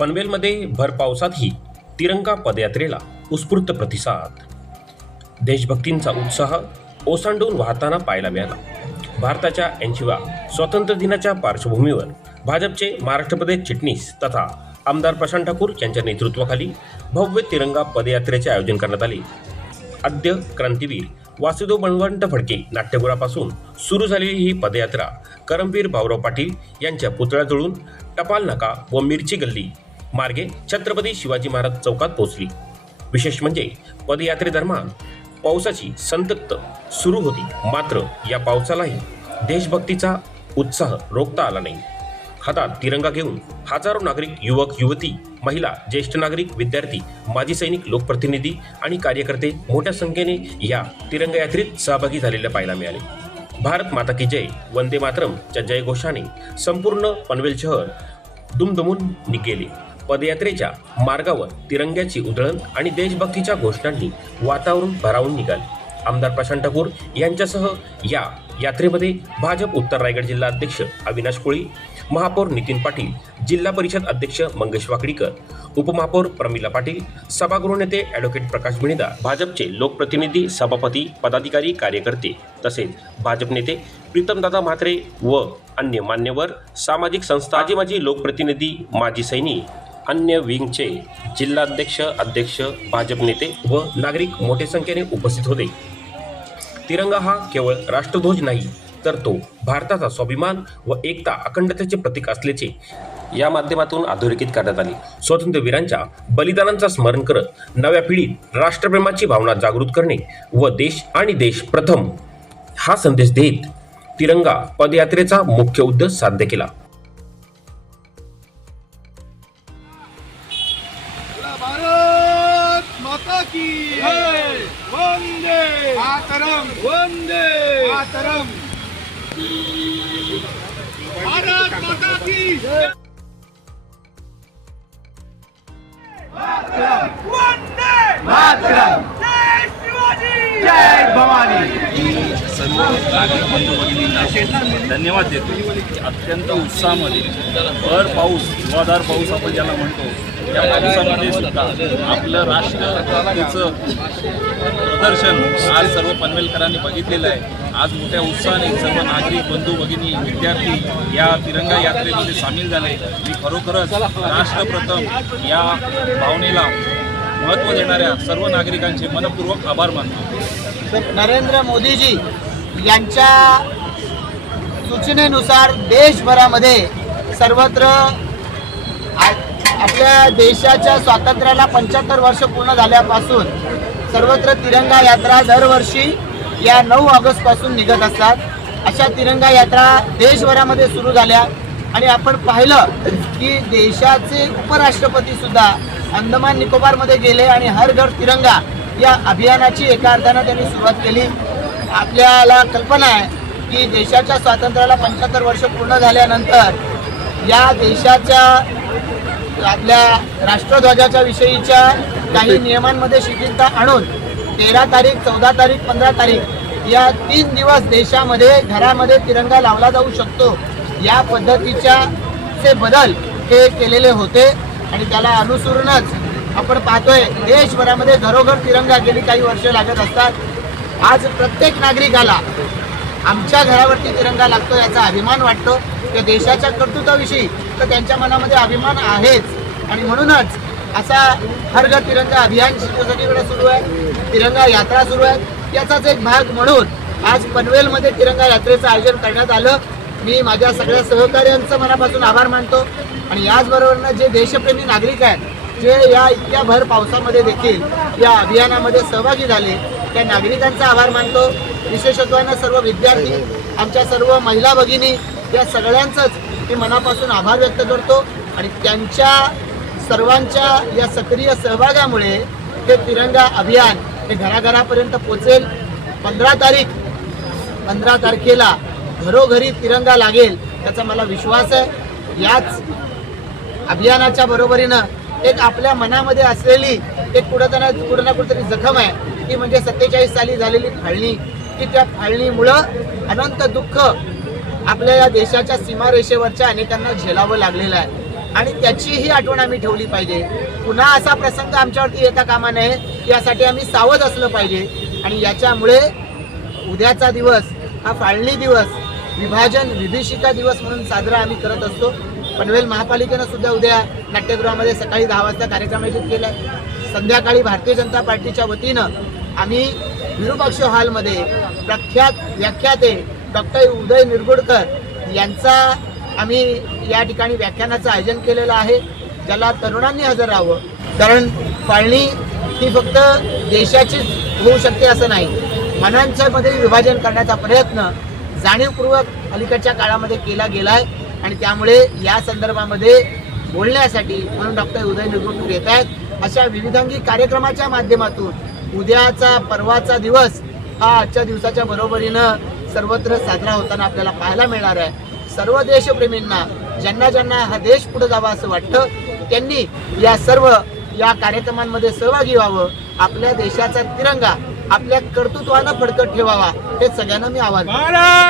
पनवेलमध्ये भर पावसातही तिरंगा पदयात्रेला उत्स्फूर्त प्रतिसाद. देशभक्तींचा उत्साह ओसांडून वाहताना पाहायला मिळाला. भारताच्या 80व्या स्वातंत्र्य दिनाच्या पार्श्वभूमीवर भाजपचे महाराष्ट्र प्रदेश चिटणीस तथा आमदार प्रशांत ठाकूर यांच्या नेतृत्वाखाली भव्य तिरंगा पदयात्रेचे आयोजन करण्यात आले. आद्य क्रांतीवीर वासुदेव बळवंत फडके नाट्यगृहापासून सुरू झालेली ही पदयात्रा करमवीर भाऊराव पाटील यांच्या पुतळ्याजवळून टपाल नाका व मिरची गल्ली मार्गे छत्रपती शिवाजी महाराज चौकात पोहोचली. विशेष म्हणजे पदयात्रेदरम्यान पावसाची संतप्त सुरू होती, मात्र या पावसालाही देशभक्तीचा उत्साह रोखता आला नाही. हातात तिरंगा घेऊन हजारो नागरिक, युवक युवती, महिला, ज्येष्ठ नागरिक, विद्यार्थी, माजी सैनिक, लोकप्रतिनिधी आणि कार्यकर्ते मोठ्या संख्येने या तिरंगा यात्रेत सहभागी झालेले पाहायला मिळाले. भारत माता की जय, वंदे मातरमच्या जयघोषाने संपूर्ण पनवेल शहर दुमदुमून गेले. पदयात्रेच्या मार्गावर तिरंग्याची उधळण आणि देशभक्तीच्या घोषणांनी वातावरण भारावून निघाले. आमदार प्रशांत ठाकूर यांच्यासह या यात्रेमध्ये भाजप उत्तर रायगड जिल्हा अध्यक्ष अविनाश कोळी, महापौर नितीन पाटील, जिल्हा परिषद अध्यक्ष मंगेश वाकडीकर, उपमहापौर प्रमिला पाटील, सभागृह नेते ॲडव्होकेट प्रकाश भिणेदार, भाजपचे लोकप्रतिनिधी, सभापती, पदाधिकारी, कार्यकर्ते तसेच भाजप नेते प्रीतमदादा म्हात्रे व अन्य मान्यवर, सामाजिक संस्था, माजी लोकप्रतिनिधी, माजी सैनिक, अन्य विंगचे जिल्हाध्यक्ष, अध्यक्ष, भाजप नेते व नागरिक मोठ्या संख्येने उपस्थित होते. तिरंगा हा केवळ राष्ट्रध्वज नाही, तर तो भारताचा स्वाभिमान व एकता, अखंडतेचे प्रतीक असल्याचे या माध्यमातून अधोरेखित करण्यात आले. स्वातंत्र्यवीरांच्या बलिदानांचा स्मरण करत नव्या पिढीत राष्ट्रप्रेमाची भावना जागृत करणे व देश आणि देश प्रथम हा संदेश देत तिरंगा पदयात्रेचा मुख्य उद्देश साध्य केला. भारत माता की जय, वंदे मातरम, वंदे मातरम, भारत माता की जय, वंदे मातरम, जय शिवाजी, जय भवानी. सर्व नागरिक बंधू भगिनींना धन्यवाद देतो. अत्यंत उत्साहामध्ये भर पाऊस, हिवादार पाऊस आपण ज्याला म्हणतो, या पावसामध्ये सुद्धा आपलं राष्ट्रभक्तीचं प्रदर्शन आज सर्व पनवेलकरांनी बघितलेलं आहे. आज मोठ्या उत्साहाने सर्व नागरिक बंधू भगिनी, विद्यार्थी या तिरंगा यात्रेमध्ये सामील झाले. मी खरोखरच राष्ट्रप्रथम या भावनेला महत्त्व देणाऱ्या सर्व नागरिकांचे मनपूर्वक आभार मानतो. नरेंद्र मोदीजी यांच्या सूचनेनुसार देशभरामध्ये सर्वत्र आपल्या देशाच्या स्वातंत्र्याला 75 वर्ष पूर्ण झाल्यापासून सर्वत्र तिरंगा यात्रा दरवर्षी या 9 ऑगस्टपासून निघत असतात. अशा तिरंगा यात्रा देशभरामध्ये सुरू झाल्या आणि आपण पाहिलं की देशाचे उपराष्ट्रपती सुद्धा अंदमान निकोबारमध्ये गेले आणि हर घर तिरंगा या अभियानाची एका अर्थानं त्यांनी सुरुवात केली. आपल्याला कल्पना आहे की देशाच्या स्वातंत्र्याला 75 वर्ष पूर्ण झाल्यानंतर या देशाच्या आपल्या राष्ट्रध्वजाच्या विषयीच्या काही नियमांमध्ये शिथिलता आणून 13 तारीख, 14 तारीख, 15 तारीख या 3 दिवस देशामध्ये घरामध्ये तिरंगा लावला जाऊ शकतो या पद्धतीचे बदल हे केलेले होते आणि त्याला अनुसरूनच आपण पाहतोय देशभरामध्ये घरोघर तिरंगा गेली काही वर्ष लागत असतात. आज प्रत्येक नागरिकाला आमच्या घरावरती तिरंगा लागतो याचा अभिमान वाटतो. त्या देशाच्या कर्तृत्वाविषयी तर त्यांच्या मनामध्ये अभिमान आहेच आणि म्हणूनच असा हर घर तिरंगा अभियान सगळीकडे सुरू आहे, तिरंगा यात्रा सुरू आहे. याचाच एक भाग म्हणून आज पनवेलमध्ये तिरंगा यात्रेचं आयोजन करण्यात आलं. मी माझ्या सगळ्या सहकार्यांचं मनापासून आभार मानतो आणि याचबरोबरनं जे देशप्रेमी नागरिक आहेत, जे या इतक्या भर पावसामध्ये देखील या अभियानामध्ये सहभागी झाले, त्या नागरिकांचा आभार मानतो. विशेषत्वानं सर्व विद्यार्थी, आमच्या सर्व महिला भगिनी या सगळ्यांचंच मी मनापासून आभार व्यक्त करतो आणि त्यांच्या सर्वांच्या या सक्रिय सहभागामुळे हे तिरंगा अभियान हे घराघरापर्यंत पोचेल. 15 तारखेला घरोघरी तिरंगा लागेल त्याचा मला विश्वास आहे. याच अभियानाच्या बरोबरीनं एक आपल्या मनामध्ये असलेली एक कुठं ना कुठेतरी जखम आहे, ती म्हणजे 47 साली झालेली फाळणी, की त्या फाळणीमुळं अनंत दुःख आपल्या या देशाच्या सीमारेषेवरच्या अनेकांना झेलावं लागलेलं आहे. आणि त्याचीही आठवण आम्ही ठेवली पाहिजे. पुन्हा असा प्रसंग आमच्यावरती येता कामा नये, यासाठी आम्ही सावध असलं पाहिजे. आणि याच्यामुळे उद्याचा दिवस हा फाळणी दिवस, विभाजन विभीषिका दिवस म्हणून साजरा आम्ही करत असतो. पनवेल महापालिकेनं सुद्धा उद्या नाट्यगृहामध्ये सकाळी 10 वाजता कार्यक्रम आयोजित केला आहे. संध्याकाळी भारतीय जनता पार्टीच्या वतीनं आम्ही विरूपाक्ष हॉलमध्ये प्रख्यात व्याख्याते डॉक्टर उदय निरगुडकर यांचा आम्ही या ठिकाणी व्याख्यानाचं आयोजन केलेलं आहे, ज्याला तरुणांनी हजर राहावं. कारण फाळणी ही फक्त देशाचीच होऊ शकते असं नाही, मनांच्यामध्ये विभाजन करण्याचा प्रयत्न जाणीवपूर्वक अलीकडच्या काळामध्ये केला गेला आहे. आणि त्यामुळे या संदर्भामध्ये बोलण्यासाठी म्हणून डॉक्टर उदय निरगुडकर येत आहेत. अशा विविधांगी कार्यक्रमाच्या माध्यमातून उद्याचा परवाचा दिवस हा आजच्या दिवसाच्या बरोबरीनं सर्वत्र साजरा होताना आपल्याला पाहायला मिळणार आहे. सर्व देशप्रेमींना, ज्यांना ज्यांना हा देश पुढे जावा असं वाटतं, त्यांनी या कार्यक्रमांमध्ये सहभागी व्हावं. आपल्या देशाचा तिरंगा आपल्या कर्तृत्वानं फडकत ठेवावा, हे सगळ्यांना मी आवाहन करतो.